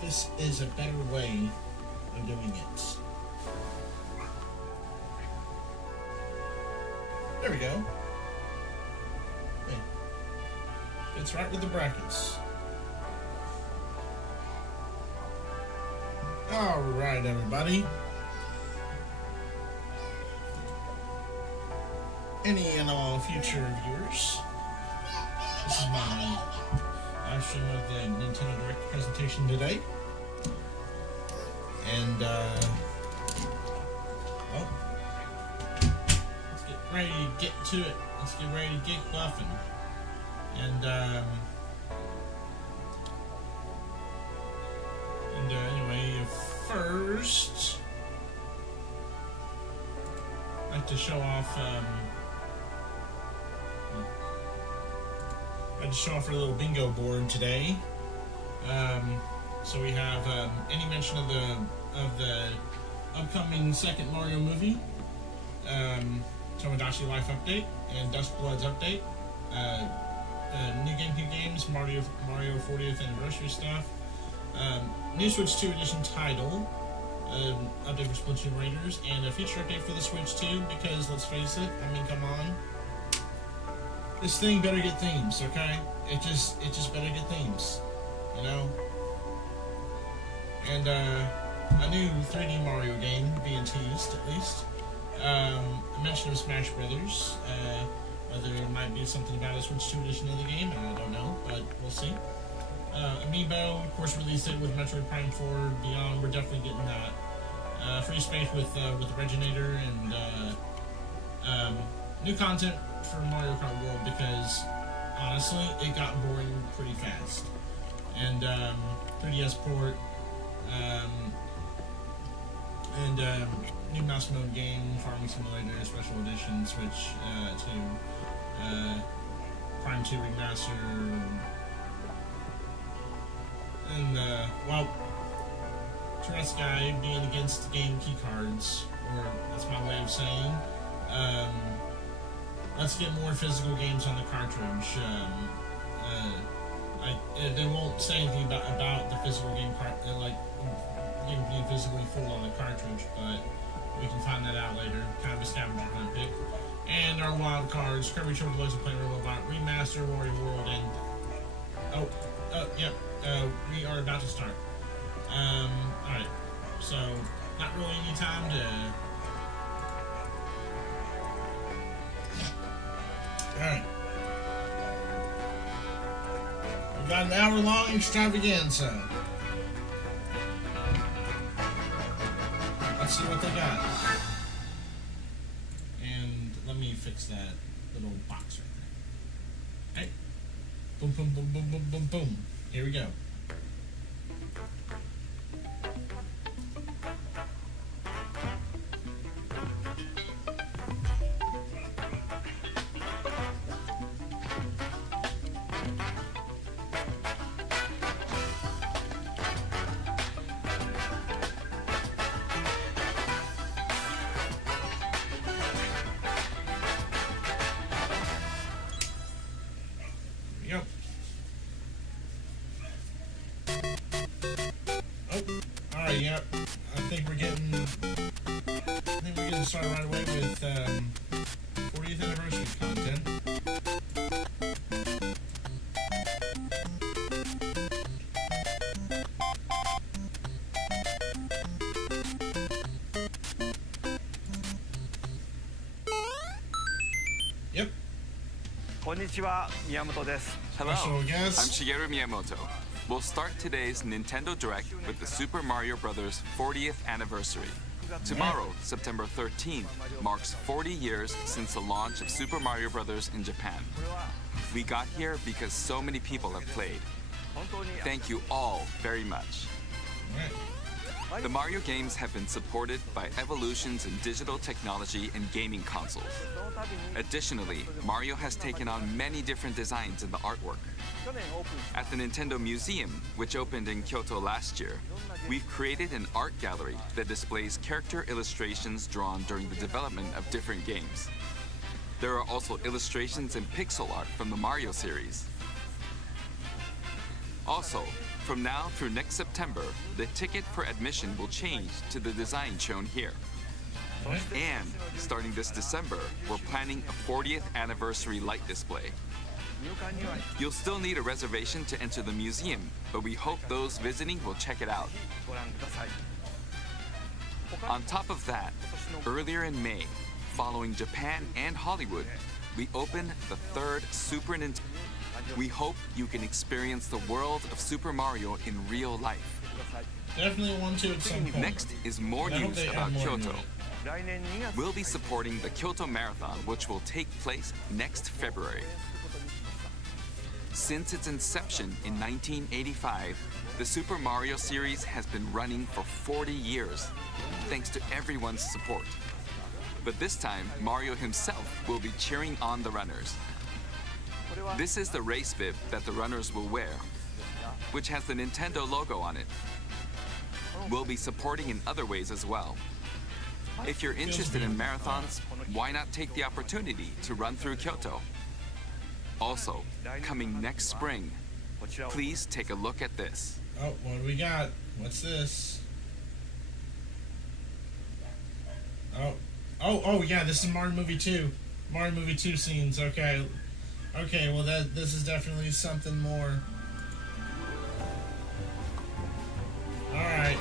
This is a better way of doing it. There we go. Wait. It's right with the brackets. Alright, everybody. Any and all future viewers, this is my live stream of the Nintendo Direct presentation today. And, well, let's get ready to get to it. Let's get ready to get buffing. And anyway, first, I'd like to show off, a little bingo board today. So we have any mention of the upcoming second Mario movie, Tomodachi Life update, and Dusk Bloods update, new GameCube games, Mario 40th anniversary stuff, new Switch 2 edition title, update for Splatoon Raiders, and a feature update for the Switch 2, because let's face it, I mean, come on. This thing better get themes, okay? It just better get themes, you know? And a new 3D Mario game being teased, at least. A mention of Smash Brothers. Whether it might be something about a Switch 2 edition of the game, I don't know, but we'll see. Amiibo, of course, release date with Metroid Prime 4 Beyond. We're definitely getting that. Free space with the Reginator, and new content for Mario Kart World, because honestly, it got boring pretty fast. And 3DS port, and new mouse mode game, Farming Simulator Special Edition, Switch 2, Prime 2 Remaster, and well, Tourette's Guy being against game keycards, or that's my way of saying, let's get more physical games on the cartridge. They won't say anything about the physical game like game being physically full on the cartridge, but we can find that out later. Kind of a scavenger hunt pick. And our wild cards: Kirby Triple Blaze of Player Robot Remaster, Wario World, and we are about to start. Alright, so not really any time to. Alright. We've got an hour-long extravaganza. Let's see what they got. And let me fix that little box right there. Hey. Boom, boom, boom, boom, boom, boom, boom. Here we go. Yep. Konnichiwa, Miyamoto desu. Hello, Special I'm guest. Shigeru Miyamoto. We'll start today's Nintendo Direct with the Super Mario Bros. 40th anniversary. Tomorrow, September 13th, marks 40 years since the launch of Super Mario Bros. In Japan. We got here because so many people have played. Thank you all very much. Right. The Mario games have been supported by evolutions in digital technology and gaming consoles. Additionally, Mario has taken on many different designs in the artwork. At the Nintendo Museum, which opened in Kyoto last year, we've created an art gallery that displays character illustrations drawn during the development of different games. There are also illustrations and pixel art from the Mario series. Also, from now through next September, the ticket for admission will change to the design shown here. Right. And starting this December, we're planning a 40th anniversary light display. You'll still need a reservation to enter the museum, but we hope those visiting will check it out. On top of that, earlier in May, following Japan and Hollywood, we opened the third Super Nintendo. We hope you can experience the world of Super Mario in real life. Definitely want to at some point. Next is more I hope news they about add more Kyoto. into it. We'll be supporting the Kyoto Marathon, which will take place next February. Since its inception in 1985, the Super Mario series has been running for 40 years, thanks to everyone's support. But this time, Mario himself will be cheering on the runners. This is the race bib that the runners will wear, which has the Nintendo logo on it. We'll be supporting in other ways as well. If you're interested in marathons, why not take the opportunity to run through Kyoto? Also, coming next spring, please take a look at this. Oh, what do we got? What's this? Oh, yeah, this is Mario Movie 2. Mario Movie 2 scenes, okay. Okay, well this is definitely something more. Alright.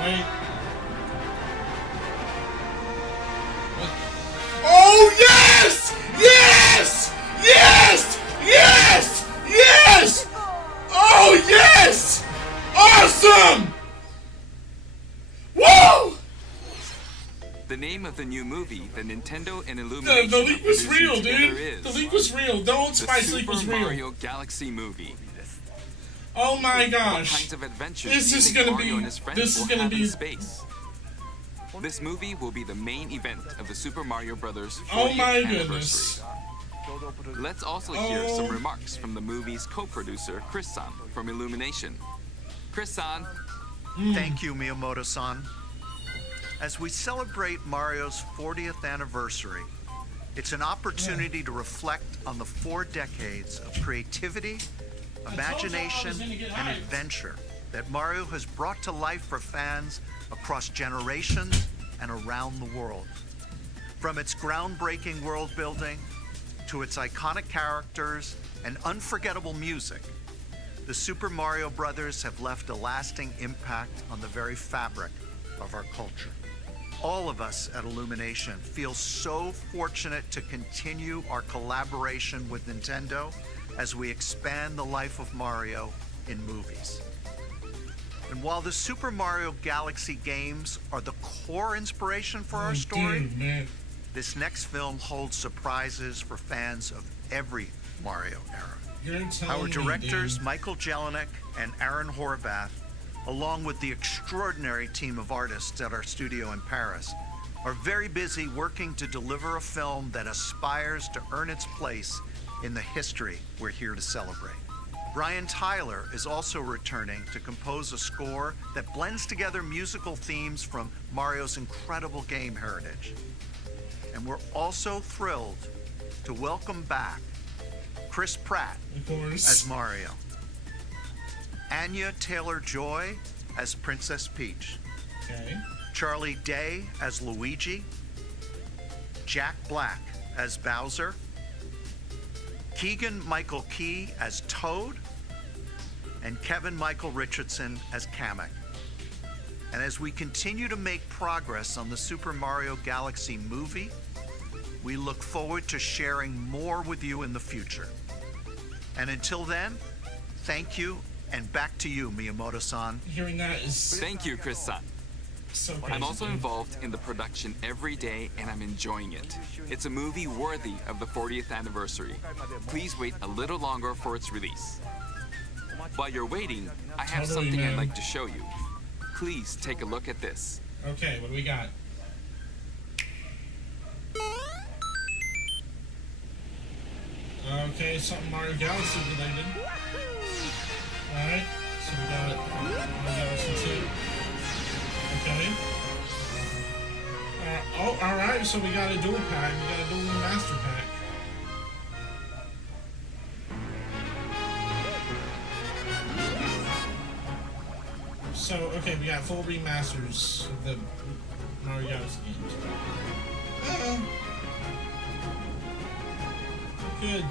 Wait. Oh yes! Yes! Yes! Yes! Yes! Oh yes! Awesome! Woo! The name of the new movie, the Nintendo and Illumination The leak was are producing real, together dude. is The leak was real. Don't the Spice leak Super was real. Mario Galaxy movie. Oh my What gosh. kinds of adventures This do you is think gonna Mario be- and his friends this is will gonna have be- in space? This movie will be the main event of the Super Mario Bros. 40th Oh my anniversary. goodness. Let's also hear some Oh. remarks from the movie's co-producer, Chris-san, from Illumination. Chris-san, Thank you, Miyamoto-san. As we celebrate Mario's 40th anniversary, it's an opportunity to reflect on the 4 decades of creativity, imagination, gonna get and hyped. adventure that Mario has brought to life for fans across generations and around the world. From its groundbreaking world building to its iconic characters and unforgettable music, the Super Mario Brothers have left a lasting impact on the very fabric of our culture. All of us at Illumination feel so fortunate to continue our collaboration with Nintendo as we expand the life of Mario in movies. And while the Super Mario Galaxy games are the core inspiration for our story, Dude, man. this next film holds surprises for fans of every Mario era. You're telling Our me, directors, dude. Michael Jelinek and Aaron Horvath, along with the extraordinary team of artists at our studio in Paris, are very busy working to deliver a film that aspires to earn its place in the history we're here to celebrate. Brian Tyler is also returning to compose a score that blends together musical themes from Mario's incredible game heritage. And we're also thrilled to welcome back Chris Pratt Of course. as Mario, Anya Taylor-Joy as Princess Peach, Okay. Charlie Day as Luigi, Jack Black as Bowser, Keegan Michael Key as Toad, and Kevin Michael Richardson as Kamek. And as we continue to make progress on the Super Mario Galaxy movie, we look forward to sharing more with you in the future. And until then, thank you, and back to you, Miyamoto-san. Hearing that is Thank you, Chris-san. so crazy. I'm also involved in the production every day, and I'm enjoying it. It's a movie worthy of the 40th anniversary. Please wait a little longer for its release. While you're waiting, I have Totally, something man. I'd like to show you. Please take a look at this. Okay, what do we got? Okay, something Mario Galaxy related. Alright, so we got Mario Galaxy 2. Okay. Oh, alright, so we got a dual pack. We got a dual master pack. So, okay, we got full remasters of the Mario Galaxy games. Good.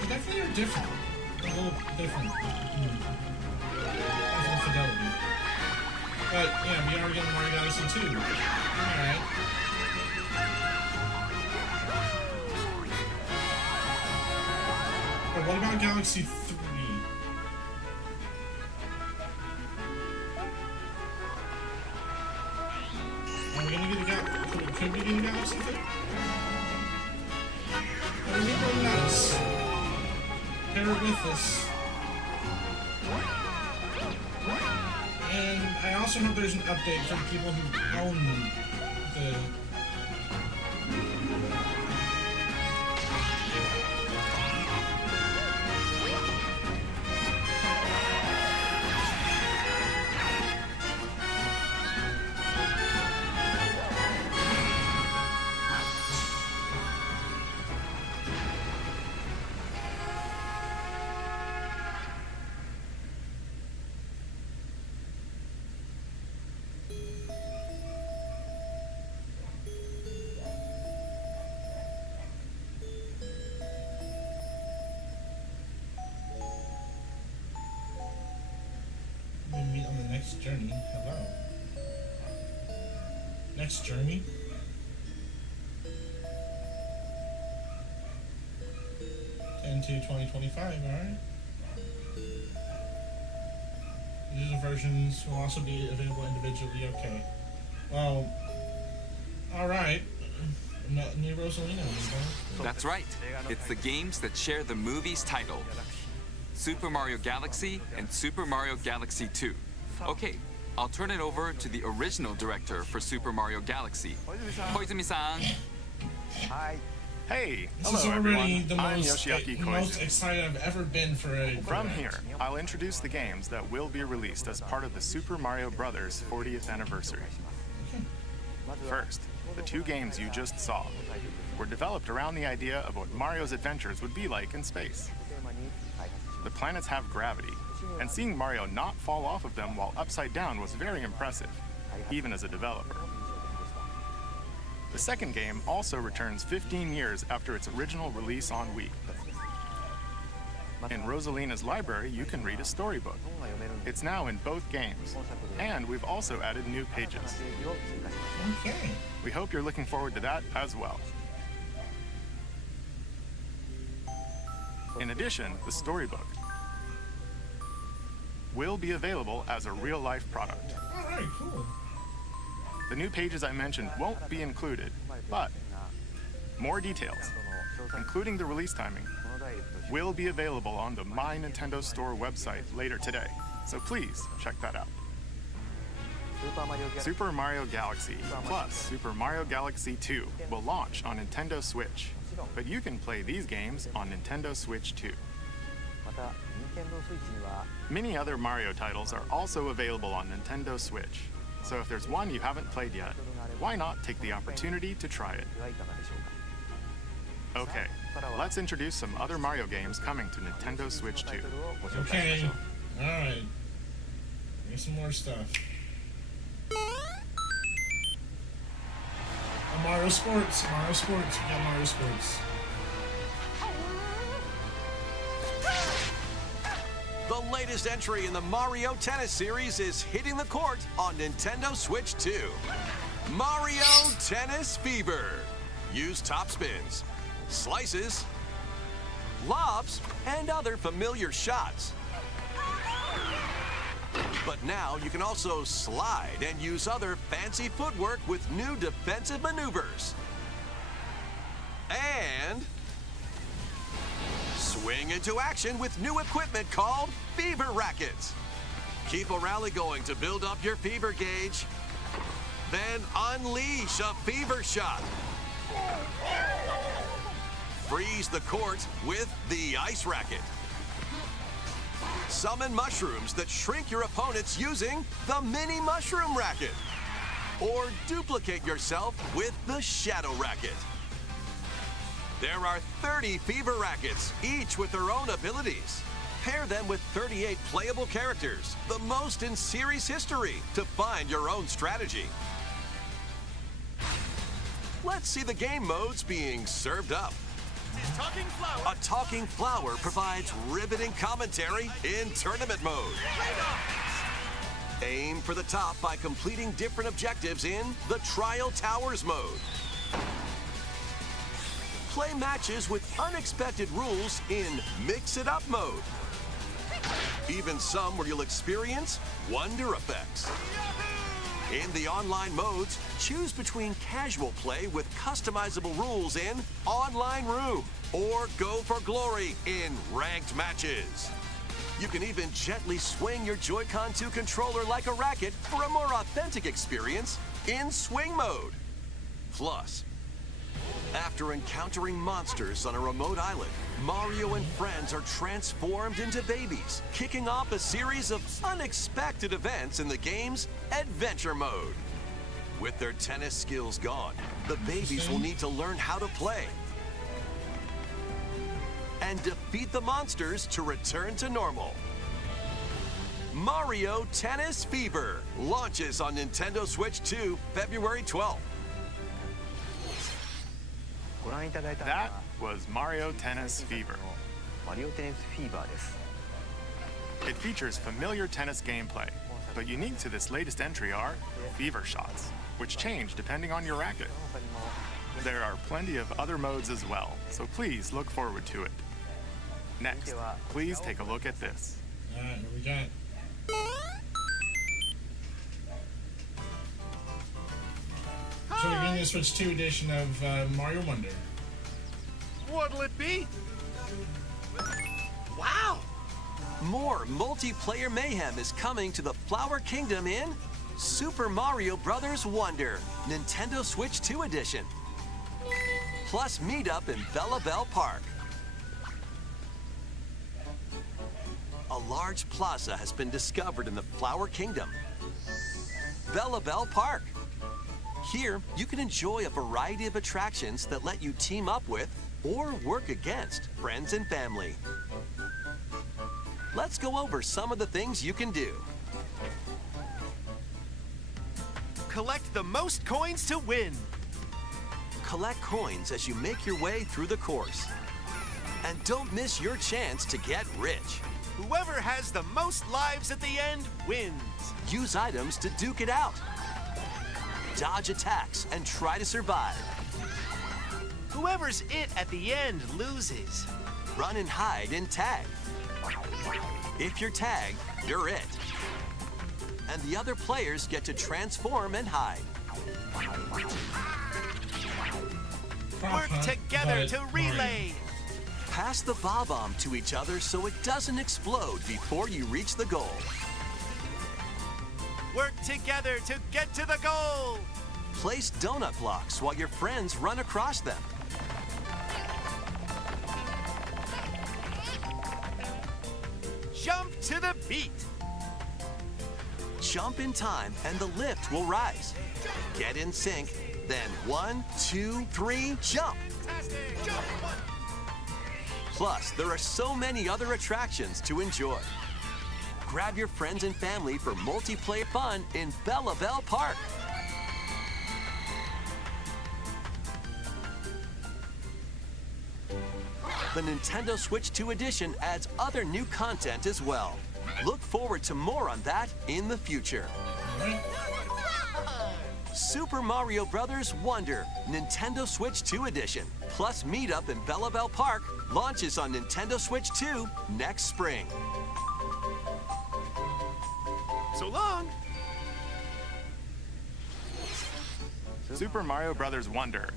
They definitely are different. A little different. Definitely fidelity. But, yeah, we are getting Mario Galaxy 2. Alright. But what about Galaxy 3? Are we gonna get a could we get a Galaxy 3? That would be really nice. Pair it with this. And I also hope there's an update for people who own the we meet on the next journey. Hello. Next journey? Into 2025, alright. User versions will also be available individually, okay. Well, alright. New Rosalina, That's right. It's the games that share the movie's title. Super Mario Galaxy and Super Mario Galaxy 2. Okay, I'll turn it over to the original director for Super Mario Galaxy, Koizumi-san. Hey, This is hello already everyone. the I'm most Koizumi. excited I've ever been for a From direct. here, I'll introduce the games that will be released as part of the Super Mario Bros. 40th anniversary. First, the two games you just saw were developed around the idea of what Mario's adventures would be like in space. The planets have gravity, and seeing Mario not fall off of them while upside down was very impressive, even as a developer. The second game also returns 15 years after its original release on Wii. In Rosalina's library, you can read a storybook. It's now in both games, and we've also added new pages. Okay. We hope you're looking forward to that as well. In addition, the storybook will be available as a real-life product. Alright, cool. The new pages I mentioned won't be included, but more details, including the release timing, will be available on the My Nintendo Store website later today, so please check that out. Super Mario Galaxy plus Super Mario Galaxy 2 will launch on Nintendo Switch, but you can play these games on Nintendo Switch too. Many other Mario titles are also available on Nintendo Switch, so if there's one you haven't played yet, why not take the opportunity to try it? Okay, let's introduce some other Mario games coming to Nintendo Switch 2. Okay. Alright. Here's some more stuff. Mario Sports. Mario Sports. We got Mario Sports. The latest entry in the Mario Tennis series is hitting the court on Nintendo Switch 2. Mario Tennis Fever. Use top spins, slices, lobs, and other familiar shots. But now you can also slide and use other fancy footwork with new defensive maneuvers. And swing into action with new equipment called Fever Rackets. Keep a rally going to build up your fever gauge. Then unleash a fever shot. Freeze the court with the Ice Racket. Summon mushrooms that shrink your opponents using the Mini Mushroom Racket. Or duplicate yourself with the Shadow Racket. There are 30 Fever Rackets, each with their own abilities. Pair them with 38 playable characters, the most in series history, to find your own strategy. Let's see the game modes being served up. A talking flower provides riveting commentary in tournament mode. Aim for the top by completing different objectives in the Trial Towers mode. Play matches with unexpected rules in Mix It Up mode. Even some where you'll experience wonder effects. In the online modes, choose between casual play with customizable rules in Online Room, or go for glory in ranked matches. You can even gently swing your Joy-Con 2 controller like a racket for a more authentic experience in Swing mode. Plus, after encountering monsters on a remote island, Mario and friends are transformed into babies, kicking off a series of unexpected events in the game's Adventure mode. With their tennis skills gone, the babies will need to learn how to play and defeat the monsters to return to normal. Mario Tennis Fever launches on Nintendo Switch 2 February 12th. That was Mario Tennis Fever. It features familiar tennis gameplay, but unique to this latest entry are fever shots, which change depending on your racket. There are plenty of other modes as well, so please look forward to it. Next, please take a look at this. Alright, what we got? So we're getting the Switch 2 edition of Mario Wonder. What'll it be? Wow! More multiplayer mayhem is coming to the Flower Kingdom in Super Mario Bros. Wonder, Nintendo Switch 2 edition. Plus meet up in Bella Bell Park. A large plaza has been discovered in the Flower Kingdom. Bella Bell Park. Here, you can enjoy a variety of attractions that let you team up with or work against friends and family. Let's go over some of the things you can do. Collect the most coins to win. Collect coins as you make your way through the course. And don't miss your chance to get rich. Whoever has the most lives at the end wins. Use items to duke it out. Dodge attacks and try to survive. Whoever's it at the end loses. Run and hide in tag. If you're tagged, you're it. And the other players get to transform and hide. Work together to relay. Pass the bob-omb to each other so it doesn't explode before you reach the goal. Work together to get to the goal. Place donut blocks while your friends run across them. Jump to the beat. Jump in time and the lift will rise. Get in sync, then 1, 2, 3, jump. Plus, there are so many other attractions to enjoy. Grab your friends and family for multiplayer fun in Bella Bell Park. The Nintendo Switch 2 edition adds other new content as well. Look forward to more on that in the future. Super Mario Bros. Wonder Nintendo Switch 2 edition plus Meetup in Bella Bell Park launches on Nintendo Switch 2 next spring. So long! Super Mario Bros. Wonder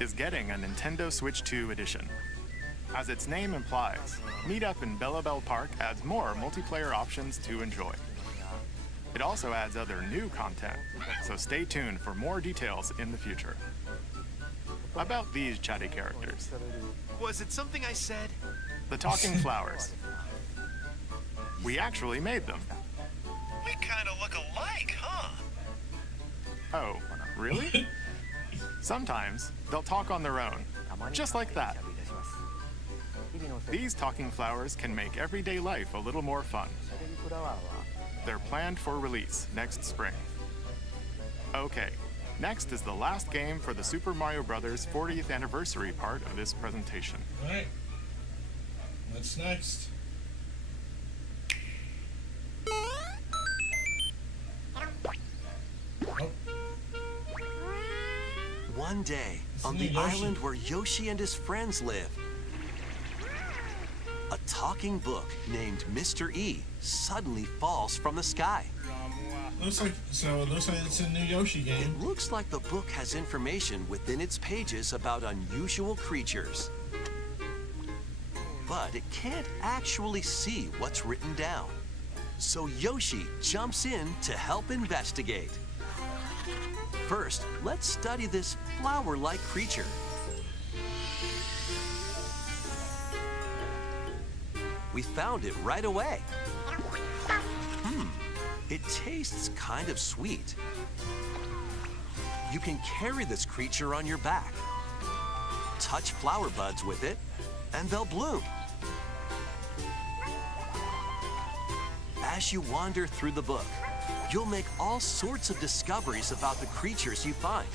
is getting a Nintendo Switch 2 edition. As its name implies, Meetup in Bella Bell Park adds more multiplayer options to enjoy. It also adds other new content, so stay tuned for more details in the future. About these chatty characters, Was it something I said? the talking flowers. We actually made them. We kind of look alike, huh? Oh, really? Sometimes they'll talk on their own, just like that. These talking flowers can make everyday life a little more fun. They're planned for release next spring. Okay, next is the last game for the Super Mario Bros. 40th anniversary part of this presentation. Alright. What's next? Oh, One day, It's on new the Yoshi. island where Yoshi and his friends live, a talking book named Mr. E suddenly falls from the sky. it looks like it's a new Yoshi game. It looks like the book has information within its pages about unusual creatures. But it can't actually see what's written down. So Yoshi jumps in to help investigate. First, let's study this flower-like creature. We found it right away. It tastes kind of sweet. You can carry this creature on your back. Touch flower buds with it, and they'll bloom. As you wander through the book, you'll make all sorts of discoveries about the creatures you find.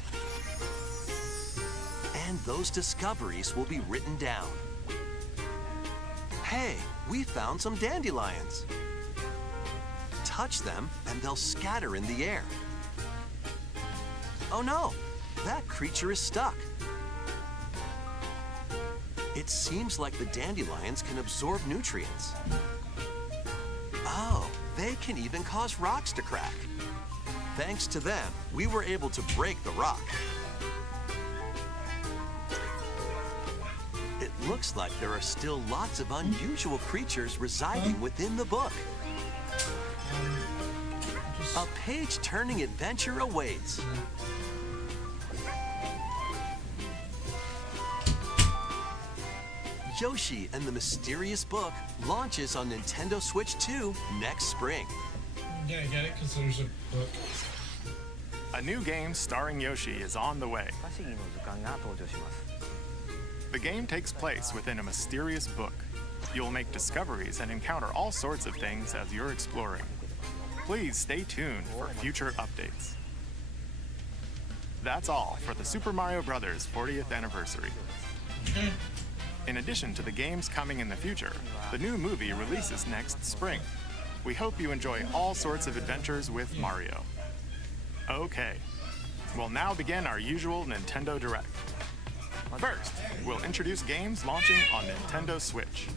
And those discoveries will be written down. Hey, we found some dandelions. Touch them and they'll scatter in the air. Oh no, that creature is stuck. It seems like the dandelions can absorb nutrients. Oh, they can even cause rocks to crack. Thanks to them, we were able to break the rock. It looks like there are still lots of unusual creatures residing within the book. A page-turning adventure awaits. Yoshi and the Mysterious Book launches on Nintendo Switch 2 next spring. Yeah, I get it, because there's a book. A new game starring Yoshi is on the way. The game takes place within a mysterious book. You'll make discoveries and encounter all sorts of things as you're exploring. Please stay tuned for future updates. That's all for the Super Mario Bros. 40th anniversary. In addition to the games coming in the future, the new movie releases next spring. We hope you enjoy all sorts of adventures with Mario. Okay, we'll now begin our usual Nintendo Direct. First, we'll introduce games launching on Nintendo Switch.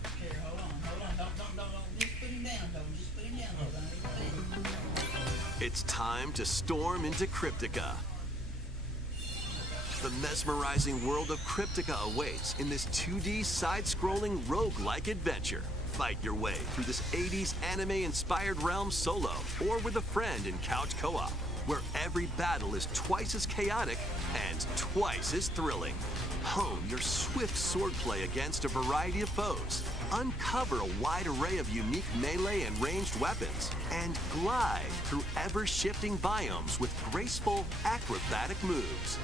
It's time to storm into Cryptica. The mesmerizing world of Cryptica awaits in this 2D side-scrolling roguelike adventure. Fight your way through this 80s anime-inspired realm solo or with a friend in couch co-op, where every battle is twice as chaotic and twice as thrilling. Hone your swift swordplay against a variety of foes, uncover a wide array of unique melee and ranged weapons, and glide through ever-shifting biomes with graceful, acrobatic moves.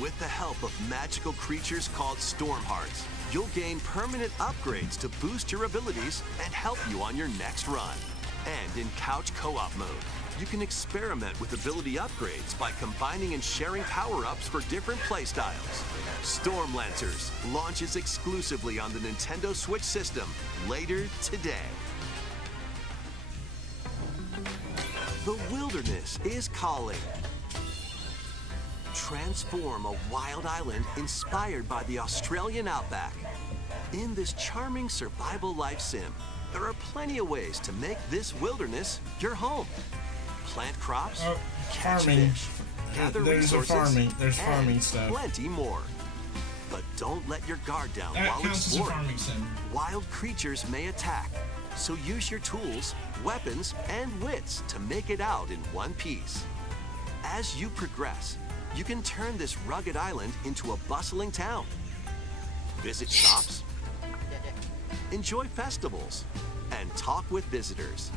With the help of magical creatures called Storm Hearts, you'll gain permanent upgrades to boost your abilities and help you on your next run. And in couch co-op mode, you can experiment with ability upgrades by combining and sharing power-ups for different playstyles. Storm Lancers launches exclusively on the Nintendo Switch system later today. The wilderness is calling. Transform a wild island inspired by the Australian outback. In this charming survival life sim, there are plenty of ways to make this wilderness your home. Plant crops, catch farming. fish, gather There's resources, there's farming and stuff. plenty more. But don't let your guard down That while counts as a exploring. farming sim. Wild creatures may attack, so use your tools, weapons, and wits to make it out in one piece. As you progress, you can turn this rugged island into a bustling town. Visit shops, enjoy festivals, and talk with visitors.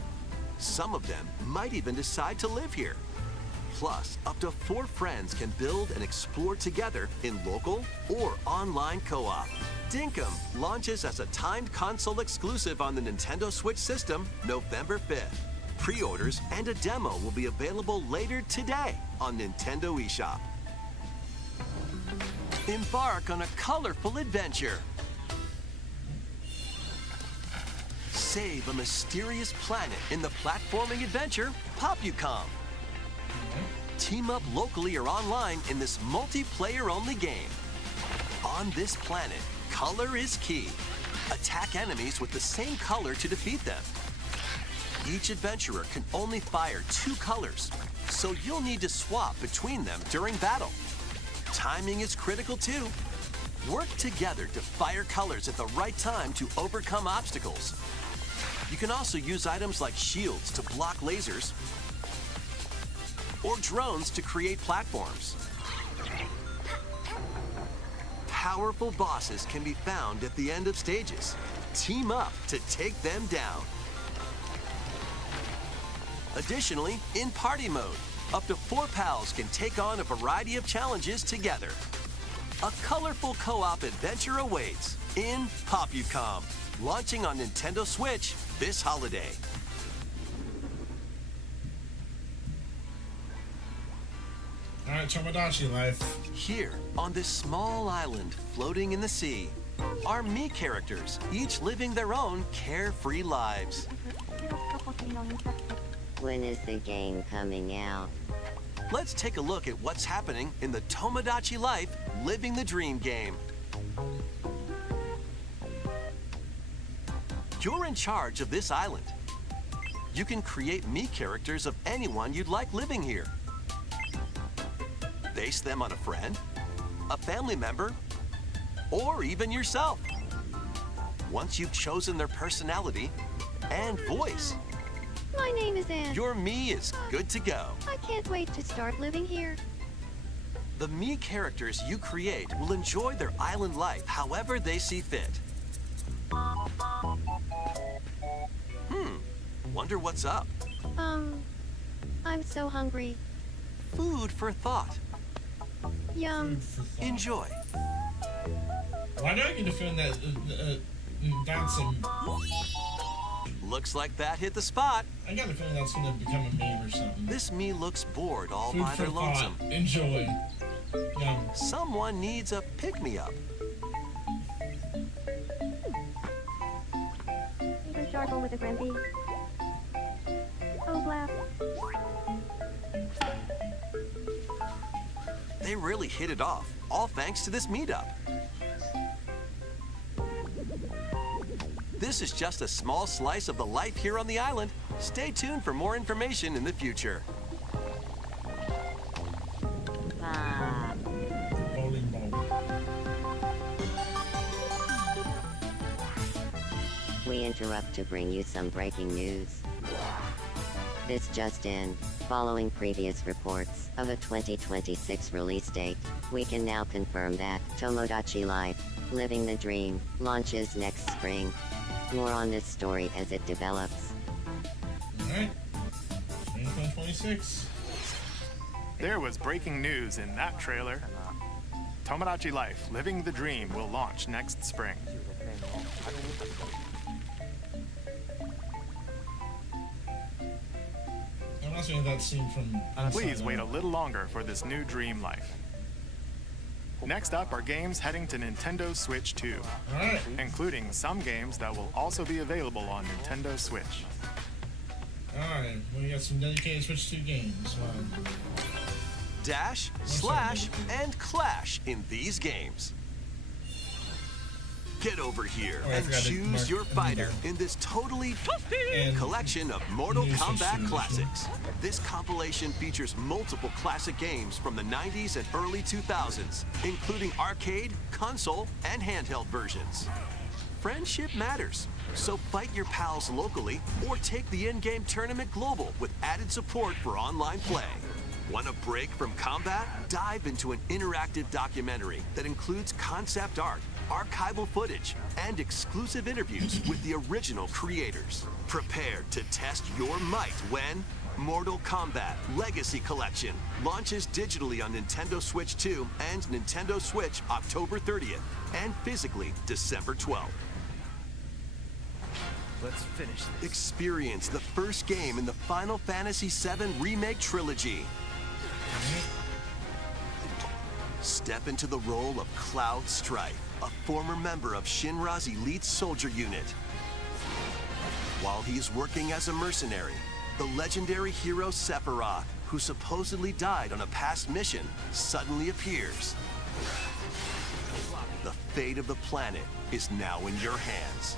Some of them might even decide to live here. Plus, up to 4 friends can build and explore together in local or online co-op. Dinkum launches as a timed console exclusive on the Nintendo Switch system November 5th. Pre-orders and a demo will be available later today on Nintendo eShop. Embark on a colorful adventure. Save a mysterious planet in the platforming adventure Popucom. Team up locally or online in this multiplayer-only game. On this planet, color is key. Attack enemies with the same color to defeat them. Each adventurer can only fire 2 colors, so you'll need to swap between them during battle. Timing is critical too. Work together to fire colors at the right time to overcome obstacles. You can also use items like shields to block lasers or drones to create platforms. Powerful bosses can be found at the end of stages. Team up to take them down. Additionally, in party mode, up to 4 pals can take on a variety of challenges together. A colorful co-op adventure awaits in Popucom, launching on Nintendo Switch this holiday. Alright, Tomodachi life. Here, on this small island floating in the sea, are me characters, each living their own carefree lives. When is the game coming out? Let's take a look at what's happening in the Tomodachi Life Living the Dream game. You're in charge of this island. You can create me characters of anyone you'd like living here. Base them on a friend, a family member, or even yourself. Once you've chosen their personality and voice, My name is Anne. your me is good to go. I can't wait to start living here. The me characters you create will enjoy their island life however they see fit. Wonder what's up? I'm so hungry. Food for thought. Yum. Enjoy. Why do I get a feeling that that's a... Looks like that hit the spot. I got a feeling that's gonna become a meme or something. This me looks bored all Food by for their lonesome. thought. Enjoy. Yum. Someone needs a pick-me-up. Even Sharple with a Grampy. Oh, blast. They really hit it off, all thanks to this meetup. This is just a small slice of the life here on the island. Stay tuned for more information in the future. Bowling ball. We interrupt to bring you some breaking news. This just in. Following previous reports of a 2026 release date, we can now confirm that Tomodachi Life, Living the Dream, launches next spring. More on this story as it develops. Alright. 2026. There was breaking news in that trailer. Tomodachi Life Living the Dream will launch next spring. I'm not saying that scene from. Please wait a little longer for this new Dream Life. Next up are games heading to Nintendo Switch 2, Alright. including some games that will also be available on Nintendo Switch. Alright, we got some dedicated Switch 2 games. Dash, slash, and clash in these games. Get over here Oh, I and forgot to choose mark your the fighter meter. in this totally And collection of Mortal new Switch Kombat 2 classics. This compilation features multiple classic games from the 90s and early 2000s, including arcade, console, and handheld versions. Friendship matters, so fight your pals locally or take the in-game tournament global with added support for online play. Want a break from combat? Dive into an interactive documentary that includes concept art, archival footage, and exclusive interviews with the original creators. Prepare to test your might when Mortal Kombat Legacy Collection launches digitally on Nintendo Switch 2 and Nintendo Switch October 30th and physically December 12th. Let's finish this. Experience the first game in the Final Fantasy VII Remake Trilogy. Step into the role of Cloud Strife, a former member of Shinra's elite soldier unit. While he's working as a mercenary, the legendary hero Sephiroth, who supposedly died on a past mission, suddenly appears. The fate of the planet is now in your hands.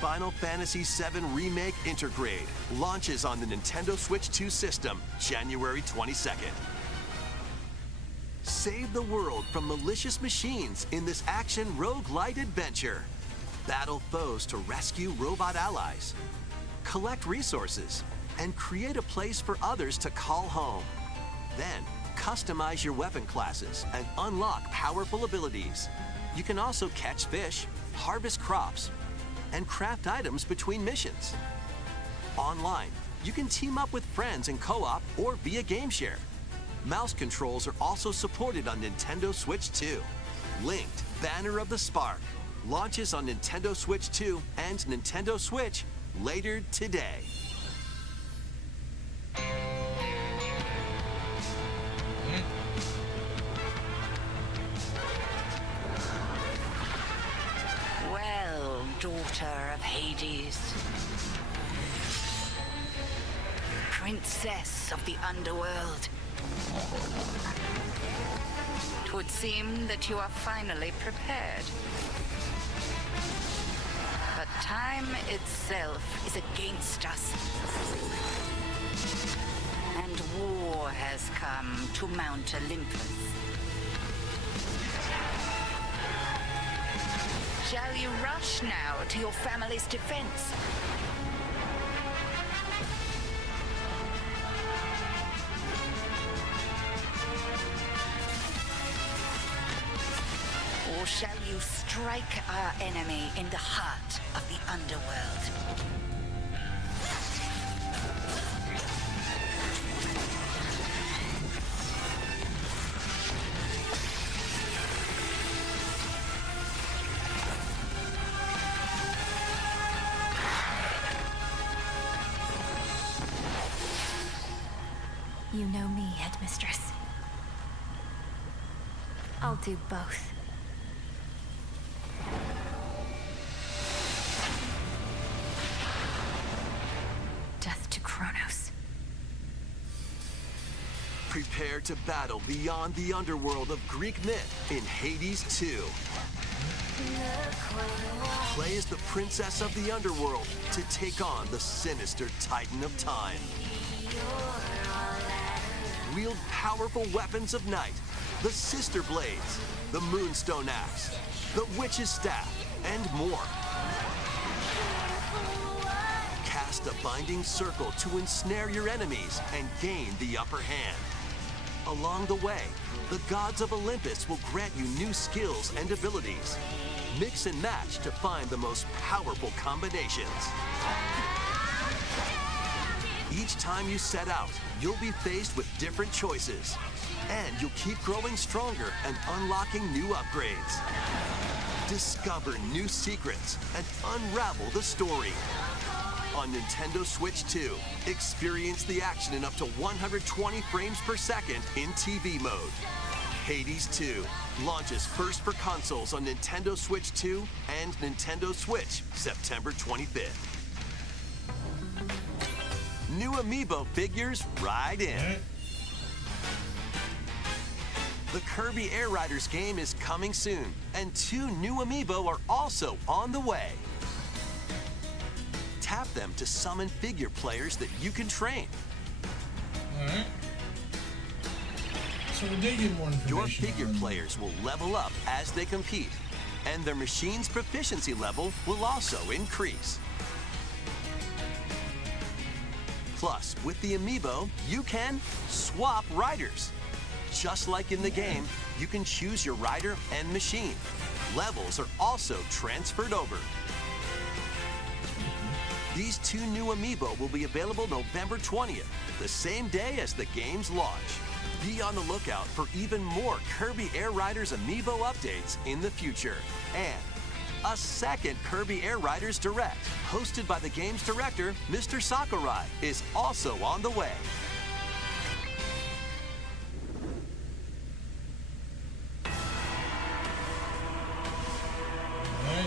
Final Fantasy VII Remake Intergrade launches on the Nintendo Switch 2 system January 22nd. Save the world from malicious machines in this action roguelite adventure. Battle foes to rescue robot allies. Collect resources and create a place for others to call home. Then, customize your weapon classes and unlock powerful abilities. You can also catch fish, harvest crops, and craft items between missions. Online, you can team up with friends in co-op or via game share. Mouse controls are also supported on Nintendo Switch 2. Linked Banner of the Spark launches on Nintendo Switch 2 and Nintendo Switch later today. Well, daughter of Hades, princess of the underworld, 'twould seem that you are finally prepared. But time itself is against us, and war has come to Mount Olympus. Shall you rush now to your family's defense? Or shall you strike our enemy in the heart of the underworld? You know me, Headmistress. I'll do both. Death to Kronos. Prepare to battle beyond the underworld of Greek myth in Hades 2. Play as the princess of the underworld to take on the sinister Titan of Time. Wield powerful weapons of night, the Sister Blades, the Moonstone Axe, the Witch's Staff, and more. Cast a binding circle to ensnare your enemies and gain the upper hand. Along the way, the gods of Olympus will grant you new skills and abilities. Mix and match to find the most powerful combinations. Each time you set out, you'll be faced with different choices. And you'll keep growing stronger and unlocking new upgrades. Discover new secrets and unravel the story. On Nintendo Switch 2, experience the action in up to 120 frames per second in TV mode. Hades 2 launches first for consoles on Nintendo Switch 2 and Nintendo Switch September 25th. New Amiibo figures ride in. The Kirby Air Riders game is coming soon, and 2 new Amiibo are also on the way. Tap them to summon figure players that you can train. Alright. So we did get more information. Your figure players will level up as they compete, and their machine's proficiency level will also increase. Plus, with the Amiibo, you can swap riders. Just like in the game, you can choose your rider and machine. Levels are also transferred over. These 2 new Amiibo will be available November 20th, the same day as the game's launch. Be on the lookout for even more Kirby Air Riders Amiibo updates in the future. And a second Kirby Air Riders Direct, hosted by the game's director, Mr. Sakurai, is also on the way. Alright.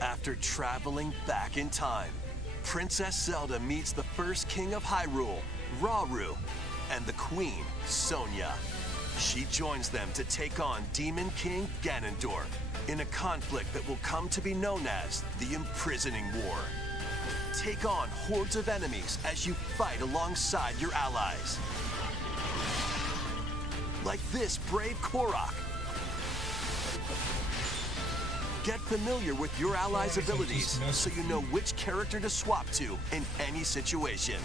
After traveling back in time, Princess Zelda meets the first king of Hyrule, Rauru, and the queen, Sonia. She joins them to take on Demon King Ganondorf in a conflict that will come to be known as the Imprisoning War. Take on hordes of enemies as you fight alongside your allies. Like this brave Korok. Get familiar with your allies' abilities so you know which character to swap to in any situation.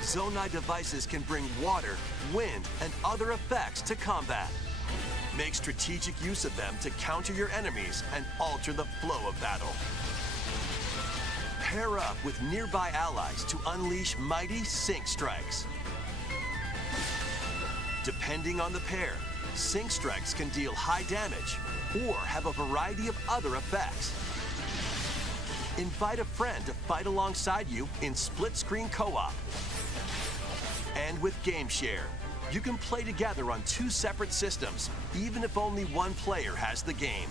Zonai devices can bring water, wind, and other effects to combat. Make strategic use of them to counter your enemies and alter the flow of battle. Pair up with nearby allies to unleash mighty sync strikes. Depending on the pair, sync strikes can deal high damage or have a variety of other effects. Invite a friend to fight alongside you in split-screen co-op. And with Game Share, you can play together on 2 separate systems, even if only one player has the game.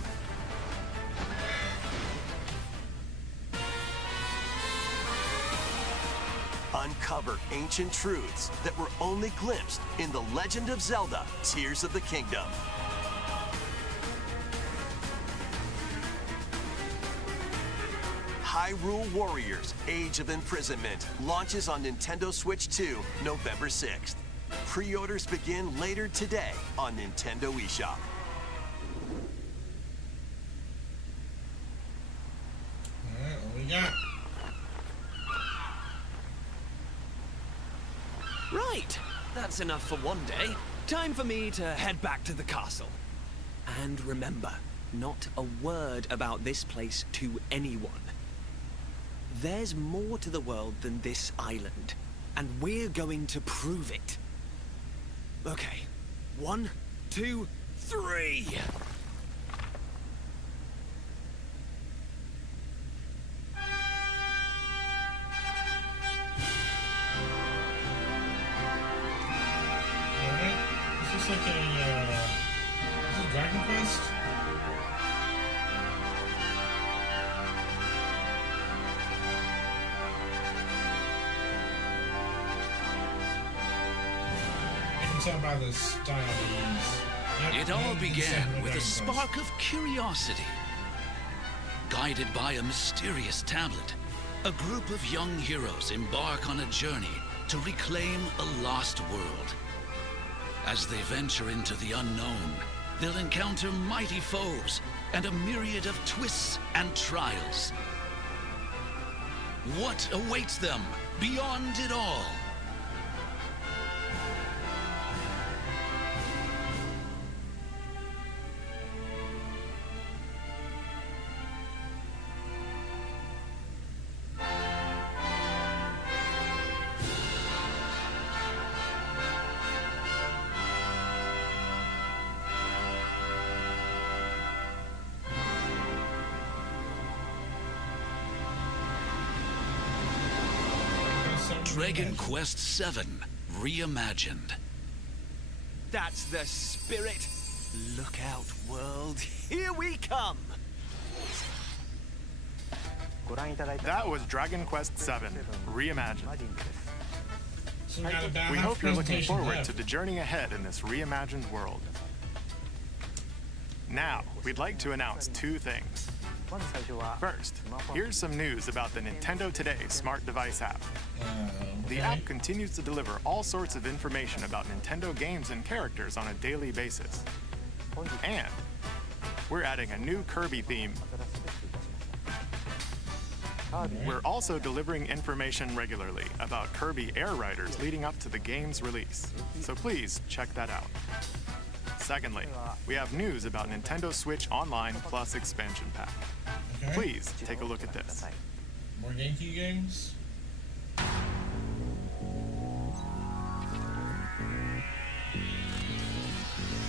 Uncover ancient truths that were only glimpsed in The Legend of Zelda: Tears of the Kingdom. Hyrule Warriors: Age of Imprisonment launches on Nintendo Switch 2 November 6th. Pre-orders begin later today on Nintendo eShop. Alright, what we got? Right, that's enough for one day. Time for me to head back to the castle. And remember, not a word about this place to anyone. There's more to the world than this island, and we're going to prove it. Okay, 1, 2, 3. Alright. This looks like a, is it Dragon Quest? Tell by the style they use. It all began with Dragon a Quest. spark of curiosity. Guided by a mysterious tablet, a group of young heroes embark on a journey to reclaim a lost world. As they venture into the unknown, they'll encounter mighty foes and a myriad of twists and trials. What awaits them beyond it all? Dragon Quest VII Reimagined. That's the spirit. Look out, world. Here we come. That was Dragon Quest VII Reimagined. So we got about We half hope you're looking presentation forward left. to the journey ahead in this reimagined world. Now, we'd like to announce two things. First, here's some news about the Nintendo Today smart device app. The app continues to deliver all sorts of information about Nintendo games and characters on a daily basis. And we're adding a new Kirby theme. We're also delivering information regularly about Kirby Air Riders leading up to the game's release, so please check that out. Secondly, we have news about Nintendo Switch Online Plus Expansion Pack. Okay. Please take a look at this. More GameCube games.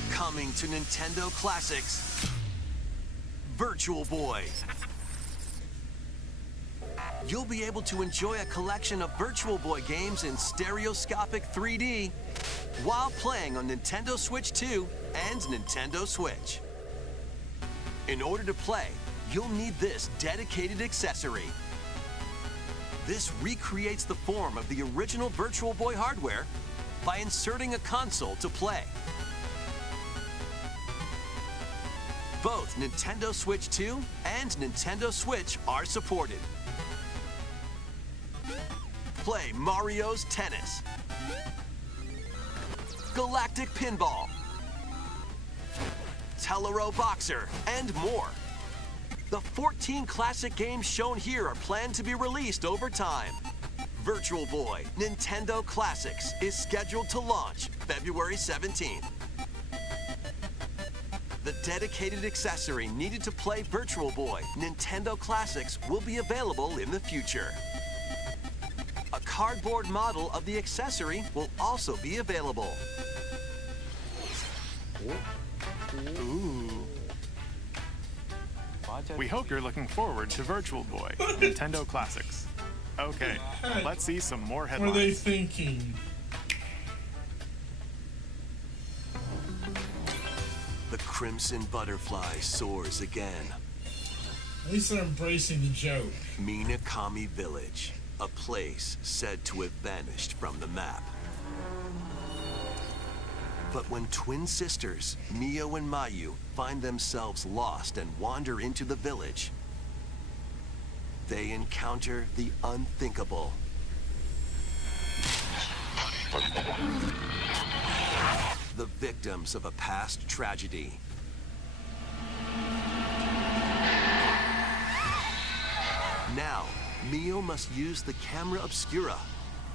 Coming to Nintendo Classics, Virtual Boy. You'll be able to enjoy a collection of Virtual Boy games in stereoscopic 3D while playing on Nintendo Switch 2 and Nintendo Switch. In order to play, you'll need this dedicated accessory. This recreates the form of the original Virtual Boy hardware by inserting a console to play. Both Nintendo Switch 2 and Nintendo Switch are supported. Play Mario's Tennis, Galactic Pinball, Tellero Boxer, and more. The 14 classic games shown here are planned to be released over time. Virtual Boy Nintendo Classics is scheduled to launch February 17th. The dedicated accessory needed to play Virtual Boy Nintendo Classics will be available in the future. A cardboard model of the accessory will also be available. Ooh. We hope you're looking forward to Virtual Boy Nintendo Classics. Okay, let's see some more What are headlines. they thinking? The Crimson Butterfly soars again. At least they're embracing the joke. Minakami Village, a place said to have vanished from the map. But when twin sisters, Mio and Mayu, find themselves lost and wander into the village, they encounter the unthinkable. The victims of a past tragedy. Now, Mio must use the camera obscura,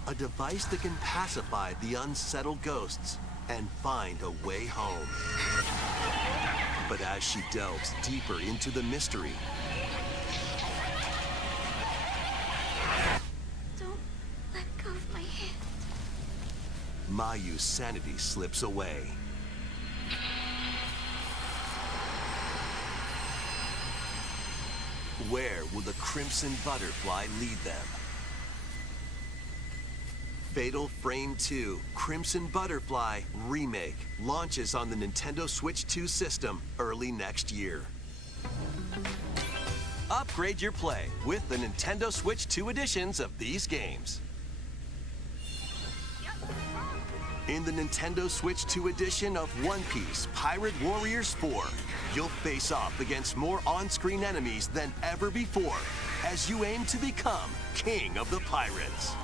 a device that can pacify the unsettled ghosts and find a way home. But as she delves deeper into the mystery, Don't let go of my hand. Mayu's sanity slips away. Where will the Crimson Butterfly lead them? Fatal Frame 2 Crimson Butterfly Remake launches on the Nintendo Switch 2 system early next year. Upgrade your play with the Nintendo Switch 2 editions of these games. In the Nintendo Switch 2 edition of One Piece Pirate Warriors 4, you'll face off against more on-screen enemies than ever before as you aim to become King of the Pirates.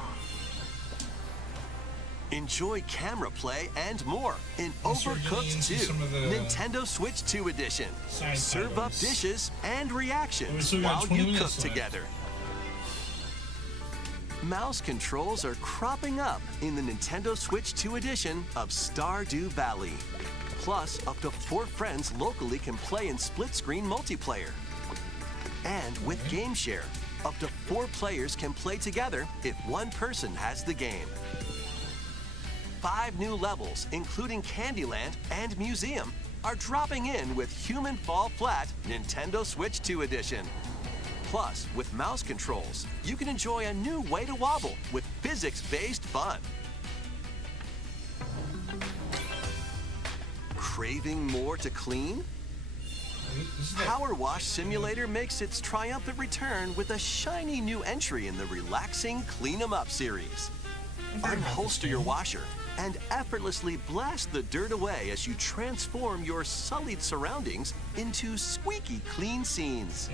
Enjoy camera play and more in Overcooked 2, Nintendo Switch 2 edition. Serve up dishes and reactions while you cook together. Mouse controls are cropping up in the Nintendo Switch 2 edition of Stardew Valley. Plus, up to 4 friends locally can play in split-screen multiplayer. And with Game Share, up to 4 players can play together if one person has the game. 5 new levels, including Candyland and Museum, are dropping in with Human Fall Flat Nintendo Switch 2 edition. Plus, with mouse controls, you can enjoy a new way to wobble with physics-based fun. Craving more to clean? Power Wash Simulator makes its triumphant return with a shiny new entry in the relaxing Clean 'em Up series. Unholster your washer and effortlessly blast the dirt away as you transform your sullied surroundings into squeaky clean scenes.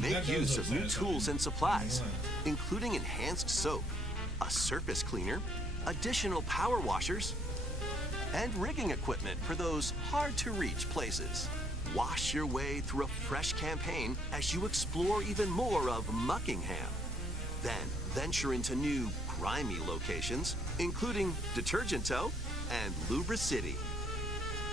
Make use of new tools and supplies, including enhanced soap, a surface cleaner, additional power washers, and rigging equipment for those hard-to-reach places. Wash your way through a fresh campaign as you explore even more of Muckingham. Then venture into new, grimy locations, including Detergent Toe and Lubra City.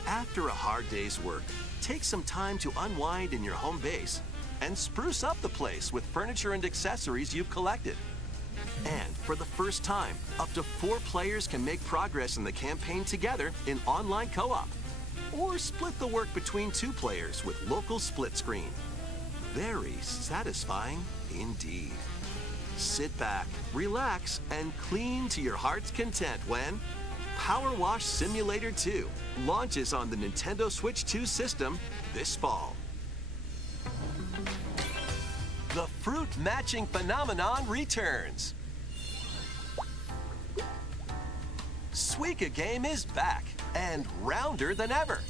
After a hard day's work, take some time to unwind in your home base and spruce up the place with furniture and accessories you've collected. And for the first time, up to 4 players can make progress in the campaign together in online co-op, or split the work between 2 players with local split screen. Very satisfying indeed. Sit back, relax, and clean to your heart's content when Power Wash Simulator 2 launches on the Nintendo Switch 2 system this fall. The fruit matching phenomenon returns. Suika Game is back and rounder than ever.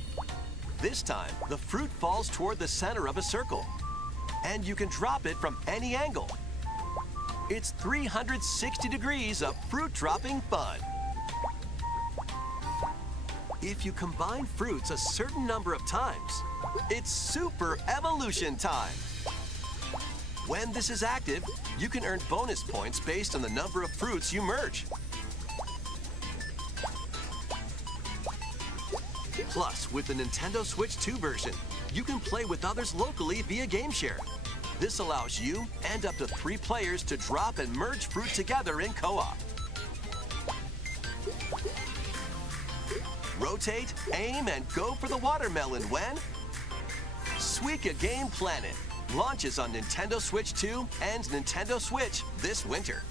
This time, the fruit falls toward the center of a circle, and you can drop it from any angle. It's 360 degrees of fruit dropping fun. If you combine fruits a certain number of times, it's super evolution time. When this is active, you can earn bonus points based on the number of fruits you merge. Plus, with the Nintendo Switch 2 version, you can play with others locally via GameShare. This allows you and up to 3 players to drop and merge fruit together in co-op. Rotate, aim, and go for the watermelon when Suika Game Planet launches on Nintendo Switch 2 and Nintendo Switch this winter.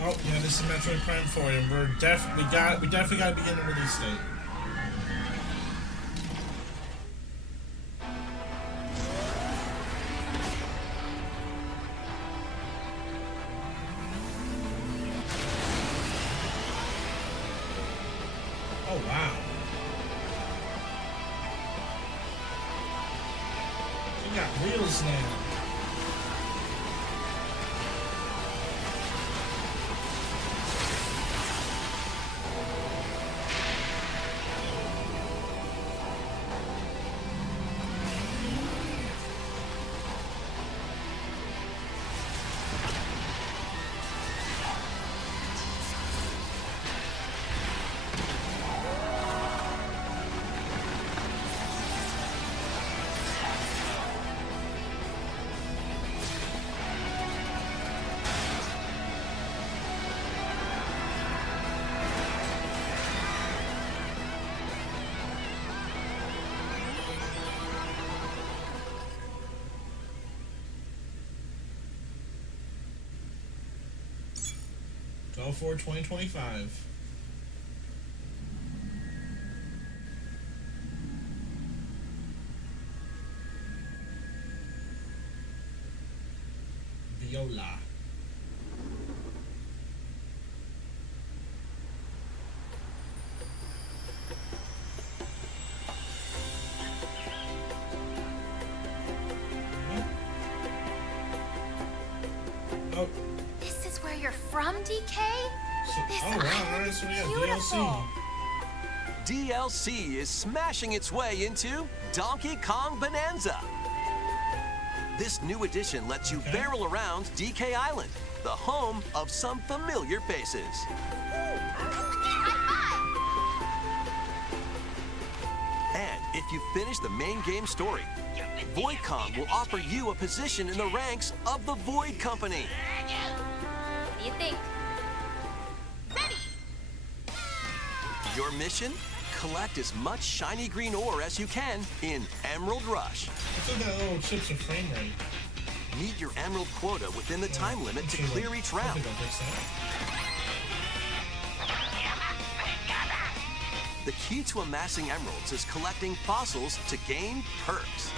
Oh yeah, this is Metroid Prime 4, and we definitely got to begin the release date. Oh wow. You got wheels now. Go for 2025. Viola. Oh. This is where you're from, DK? This Oh wow, alright, so we got beautiful. DLC is smashing its way into Donkey Kong Bonanza. This new edition lets you barrel around DK Island, the home of some familiar faces. And if you finish the main game story, Void Kong will offer you a position in the ranks of the Void Company. What do you think? Your mission? Collect as much shiny green ore as you can in Emerald Rush. I think that little chip's a frame rate. Meet your emerald quota within the time limit to clear each round. The key to amassing emeralds is collecting fossils to gain perks.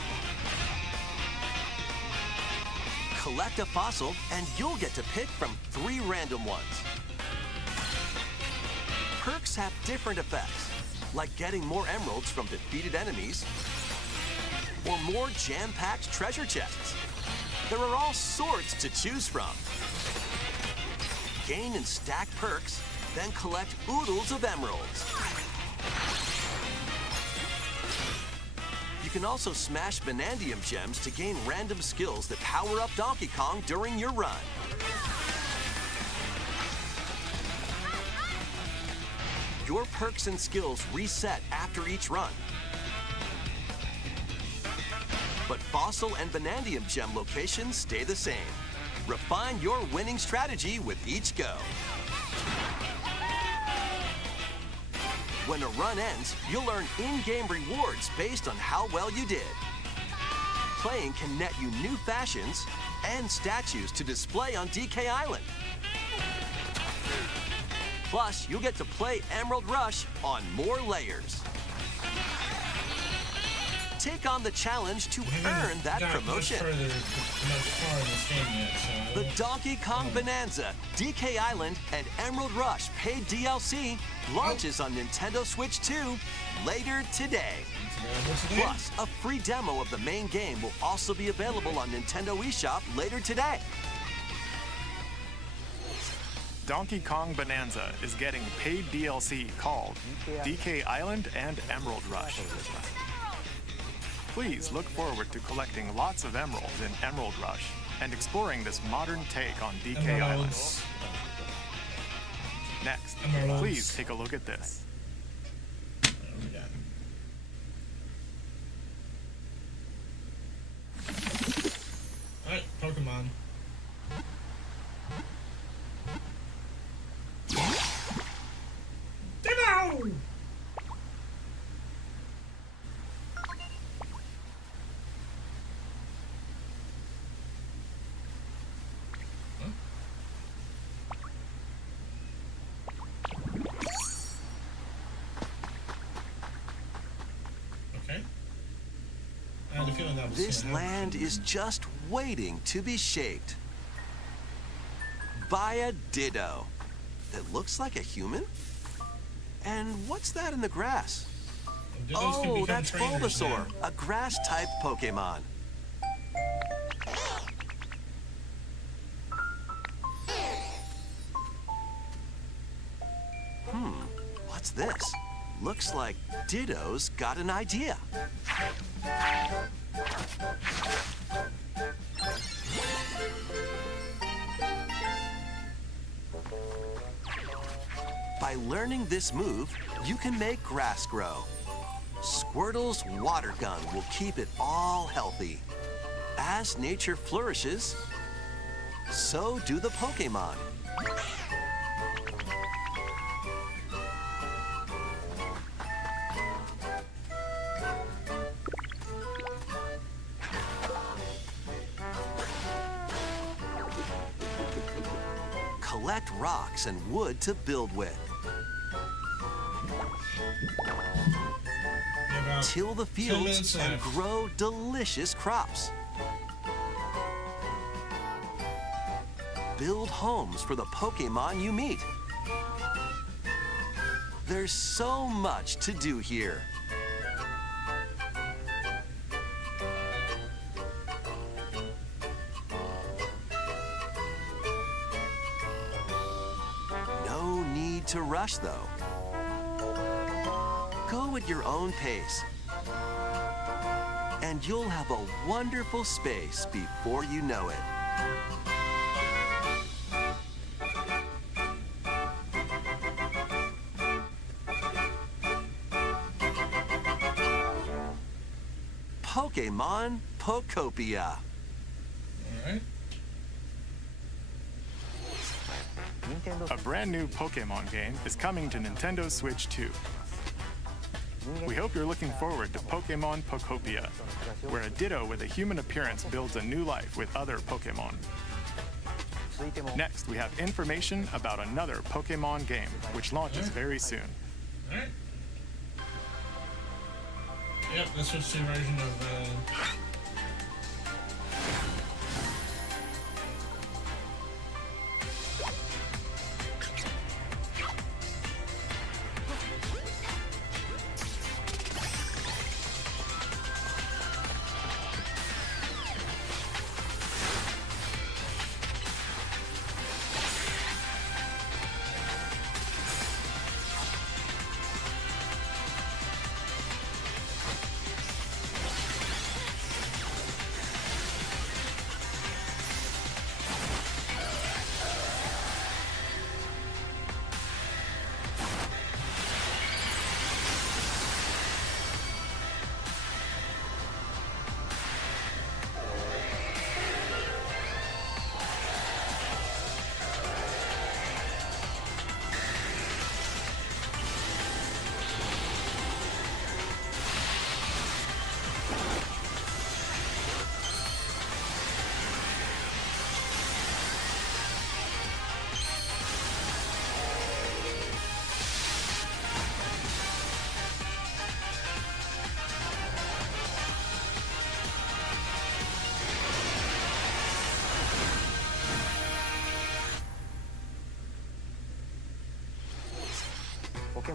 Collect a fossil and you'll get to pick from 3 random ones. Perks have different effects, like getting more emeralds from defeated enemies or more jam-packed treasure chests. There are all sorts to choose from. Gain and stack perks, then collect oodles of emeralds. You can also smash Vanadium gems to gain random skills that power up Donkey Kong during your run. Your perks and skills reset after each run. But Fossil and Vanadium gem locations stay the same. Refine your winning strategy with each go. When a run ends, you'll earn in-game rewards based on how well you did. Playing can net you new fashions and statues to display on DK Island. Plus, you'll get to play Emerald Rush on more layers. Take on the challenge to earn that promotion. The Donkey Kong Bonanza, DK Island, and Emerald Rush paid DLC launches on Nintendo Switch 2 later today. Plus, a free demo of the main game will also be available on Nintendo eShop later today. Donkey Kong Bonanza is getting paid DLC called DK Island and Emerald Rush. Please look forward to collecting lots of emeralds in Emerald Rush and exploring this modern take on DK Island. Next, please take a look at this. Alright, Pokemon. Demo! This land is just waiting to be shaped by a Ditto that looks like a human. And what's that in the grass? Oh, that's Bulbasaur, a grass-type Pokemon. What's this? Looks like Ditto's got an idea. By learning this move, you can make grass grow. Squirtle's water gun will keep it all healthy. As nature flourishes, so do the Pokemon. Collect rocks and wood to build with. Till the fields and grow delicious crops. Build homes for the Pokemon you meet. There's so much to do here. No need to rush, though. Go at your own pace, and you'll have a wonderful space before you know it. Pokemon Pokopia. Alright. A brand new Pokemon game is coming to Nintendo Switch 2. We hope you're looking forward to Pokemon Pokopia, where a Ditto with a human appearance builds a new life with other Pokemon. Next, we have information about another Pokemon game, which launches very soon. Alright. Yep, the Switch 2 version of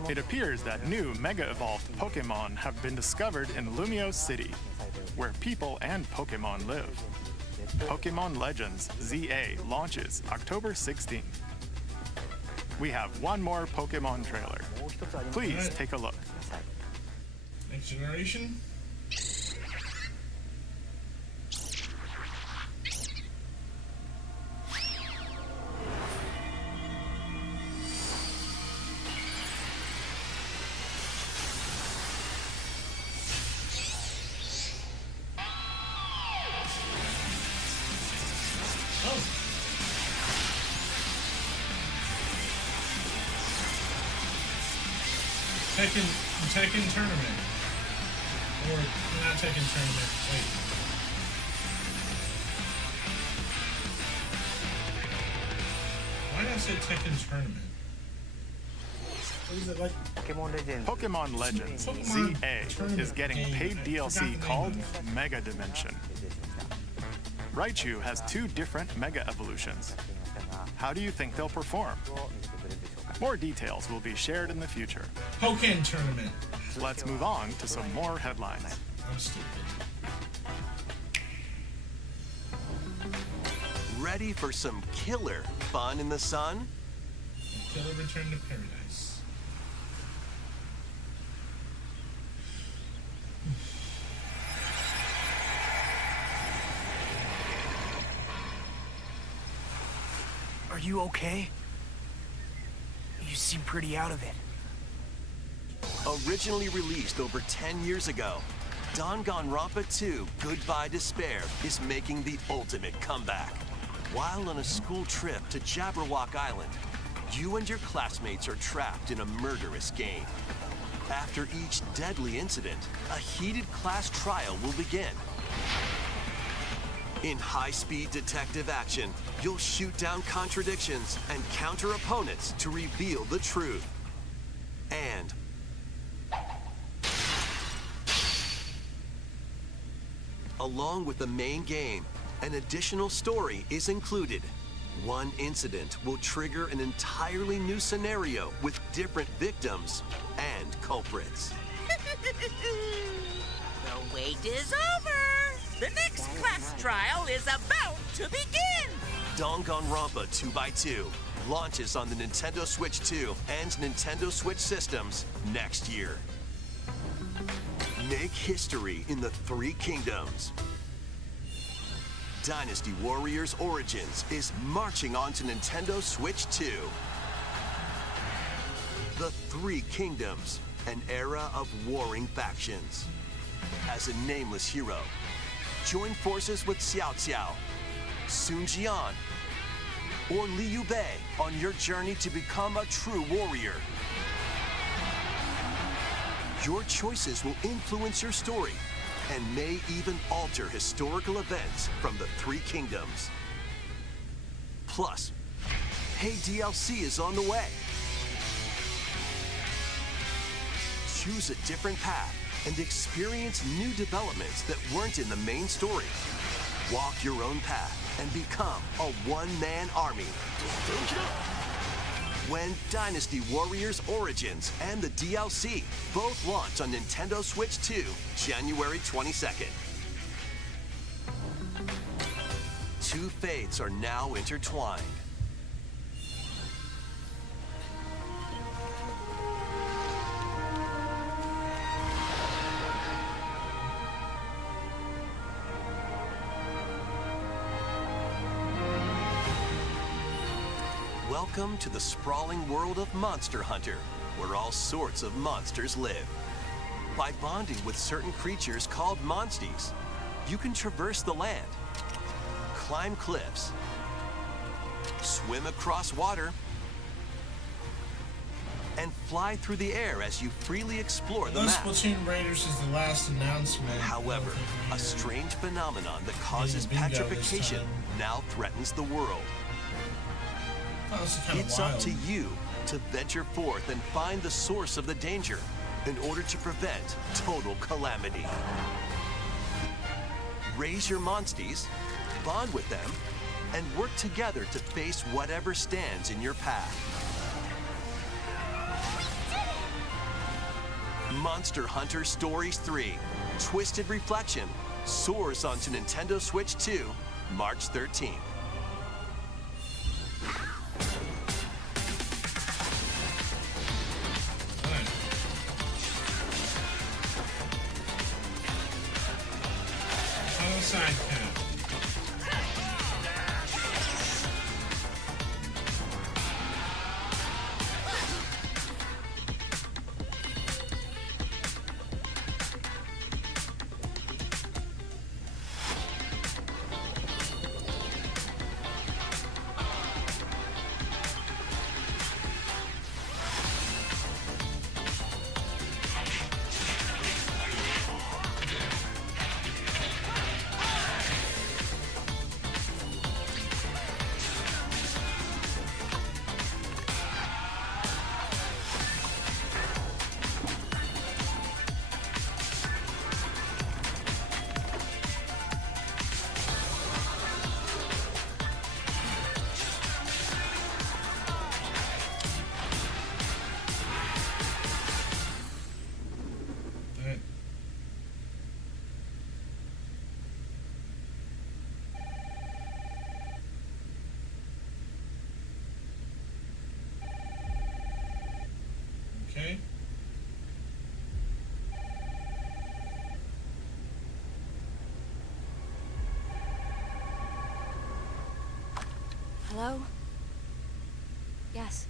It appears that new Mega Evolved Pokemon have been discovered in Lumio City, where people and Pokemon live. Pokemon Legends ZA launches October 16th. We have one more Pokemon trailer. Please take a look. Next Generation. Tekken Tournament. Or not Tekken Tournament. Wait. Why did I say Tekken Tournament? What is it like? Pokemon Legends ZA is getting paid DLC called Mega Dimension. Raichu has 2 different Mega Evolutions. How do you think they'll perform? More details will be shared in the future. Pokken Tournament. Let's move on to some more headlines. I'm stupid. Ready for some killer fun in the sun? Killer Return to Paradise. Are you okay? You seem pretty out of it. Originally released over 10 years ago, Danganronpa 2 Goodbye Despair is making the ultimate comeback. While on a school trip to Jabberwock Island, you and your classmates are trapped in a murderous game. After each deadly incident, a heated class trial will begin. In high-speed detective action, you'll shoot down contradictions and counter opponents to reveal the truth. And along with the main game, an additional story is included. One incident will trigger an entirely new scenario with different victims and culprits. The wait is over! The next class trial is about to begin! Danganronpa 2x2 launches on the Nintendo Switch 2 and Nintendo Switch systems next year. Make history in the 3 kingdoms. Dynasty Warriors Origins is marching on to Nintendo Switch 2. The 3 kingdoms, an era of warring factions. as a nameless hero. Join forces with Xiao Xiao, Sun Jian, or Liu Bei on your journey to become a true warrior. Your choices will influence your story and may even alter historical events from the Three Kingdoms. Plus, paid DLC is on the way. Choose a different path and experience new developments that weren't in the main story. Walk your own path and become a one-man army. When Dynasty Warriors Origins and the DLC both launch on Nintendo Switch 2, January 22nd. Two fates are now intertwined. Welcome to the sprawling world of Monster Hunter, where all sorts of monsters live. By bonding with certain creatures called monsties, you can traverse the land, climb cliffs, swim across water, and fly through the air as you freely explore the map. Splatoon Raiders is the last announcement. However, a strange phenomenon that causes petrification now threatens the world. It's up to you to venture forth and find the source of the danger in order to prevent total calamity. Raise your monsties, bond with them, and work together to face whatever stands in your path. Monster Hunter Stories 3: Twisted Reflection soars onto Nintendo Switch 2, March 13th. Okay. Hello? Yes.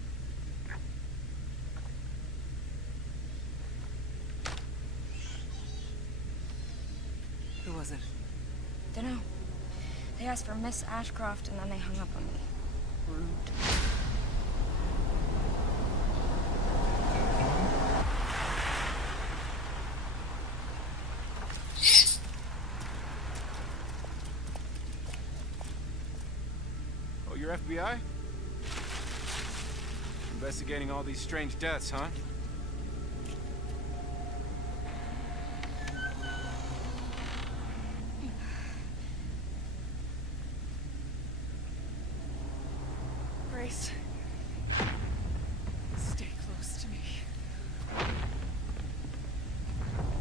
Who was it? Dunno. They asked for Miss Ashcroft and then they hung up on me. Rude. Oh, you're FBI? Investigating all these strange deaths, huh? Grace. Stay close to me.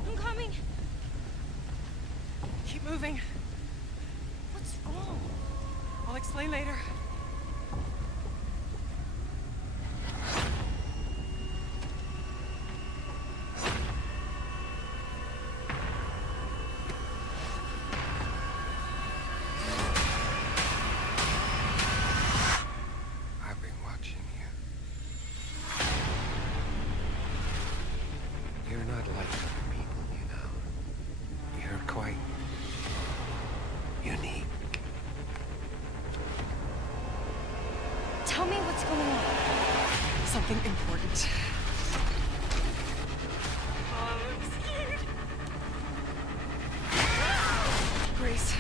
I'm coming. Keep moving. What's wrong? I'll explain later. I've been watching you. You're not like other people, you know. quite unique. Tell me what's going on. Something important. Grace.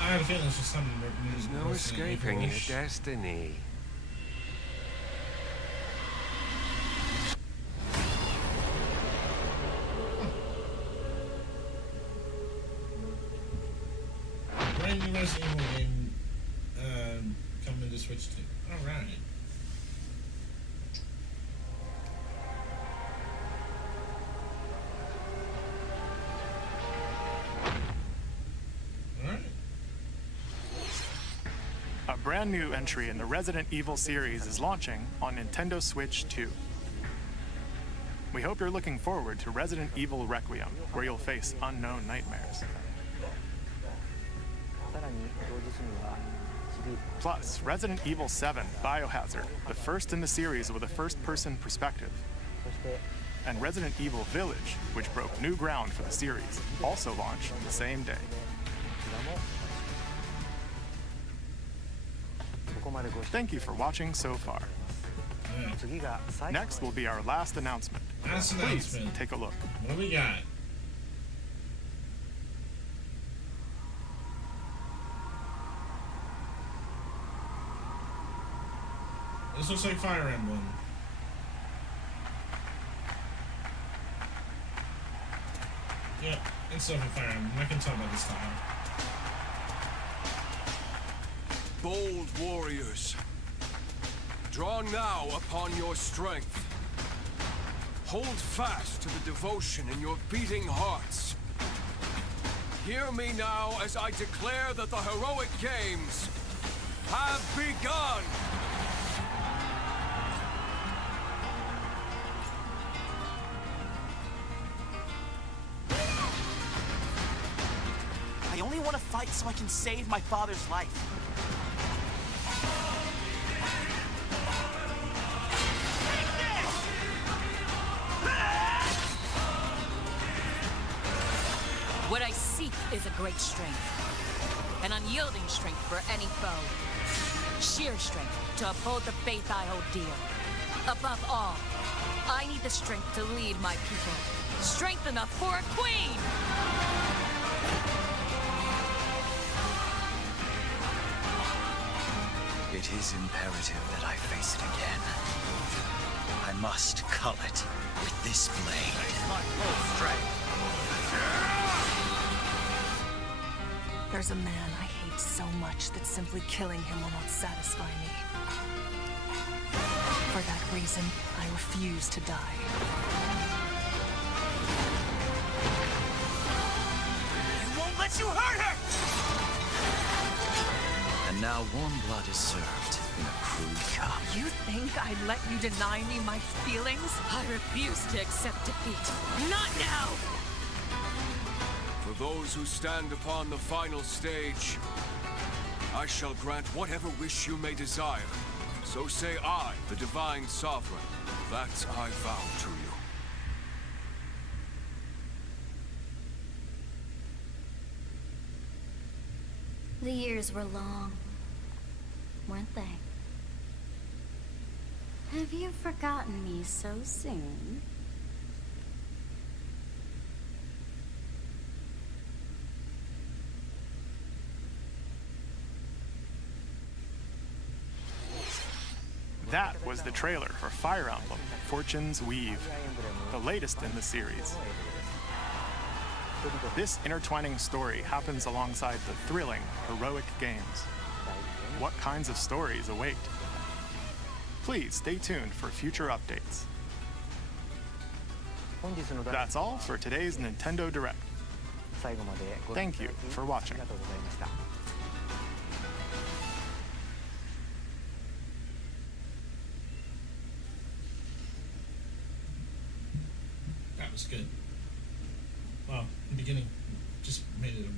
I had a feeling it's just something. There's no escaping your destiny. Brand new Resident Evil game coming to Switch 2. Alright. A brand new entry in the Resident Evil series is launching on Nintendo Switch 2. We hope you're looking forward to Resident Evil Requiem, where you'll face unknown nightmares. Plus, Resident Evil 7 Biohazard, the first in the series with a first-person perspective. And Resident Evil Village, which broke new ground for the series, also launched the same day. Thank you for watching so far. Next will be our last announcement. Please take a look. What do we got? This looks like Fire Emblem. Yeah, it's definitely Fire Emblem. I can tell by the style. Bold warriors, draw now upon your strength. Hold fast to the devotion in your beating hearts. Hear me now as I declare that the heroic games have begun! I only want to fight so I can save my father's life. What I seek is a great strength. An unyielding strength for any foe. Sheer strength to uphold the faith I hold dear. Above all, I need the strength to lead my people. Strength enough for a queen! It is imperative that I face it again. I must cull it with this blade. My full strength. There's a man I hate so much that simply killing him will not satisfy me. For that reason, I refuse to die. I won't let you hurt her! And now warm blood is served in a crude cup. You think I'd let you deny me my feelings? I refuse to accept defeat. Not now! For those who stand upon the final stage, I shall grant whatever wish you may desire. So say I, the Divine Sovereign, that I vow to you. The years were long, weren't they? Have you forgotten me so soon? That was the trailer for Fire Emblem, Fortune's Weave, the latest in the series. This intertwining story happens alongside the thrilling, heroic games. What kinds of stories await? Please stay tuned for future updates. That's all for today's Nintendo Direct. Thank you for watching. That was good. Well, in the beginning, just made it a